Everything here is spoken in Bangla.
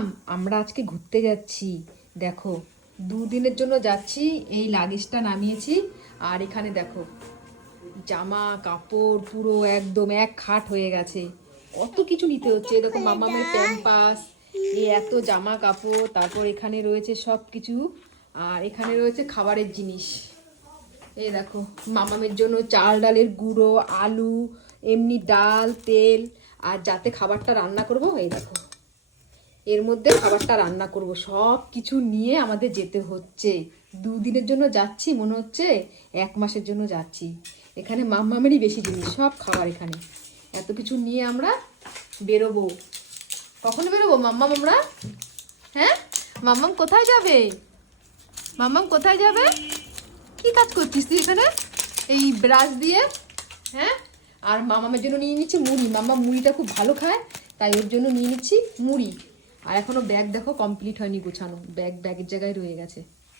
মাম্মাম আমরা আজকে ঘুরতে যাচ্ছি। দেখো, 2 দিনের জন্য যাচ্ছি। এই লাগেজটা নামিয়েছি। আর এখানে দেখো, জামা কাপড় পুরো একদম এক খাট হয়ে গেছে। কত কিছু নিতে হচ্ছে। দেখো মামামের প্যাম্পাস, এই এত জামা কাপড়, তারপর এখানে রয়েছে সব কিছু। আর এখানে রয়েছে খাবারের জিনিস। এই দেখো, মামামের জন্য চাল ডালের গুঁড়ো, আলু, এমনি ডাল, তেল। আর যাতে খাবারটা রান্না করব, এই দেখো এর মধ্যে খাবারটা রান্না করব, সব কিছু নিয়ে আমাদের যেতে হচ্ছে। 2 দিনের জন্য যাচ্ছি, মনে হচ্ছে 1 মাসের জন্য যাচ্ছি। এখানে মাম্মামেরই বেশি জিনিস, সব খাবার এখানে। এত কিছু নিয়ে আমরা বেরোবো। কখন বেরোবো মাম্মাম আমরা? হ্যাঁ, মাম্মাম কোথায় যাবে? মাম্মাম কোথায় যাবে? কি কাজ করছিস তুই এখানে এই ব্রাশ দিয়ে? হ্যাঁ, আর মামামের জন্য নিয়ে নিচ্ছি মুড়ি। মাম্মা মুড়িটা খুব ভালো খায়, তাই ওর জন্য নিয়ে নিচ্ছি মুড়ি। আর এখনো ব্যাগ দেখো কমপ্লিট হয়নি গোছানো, ব্যাগের জায়গায় রয়ে গেছে।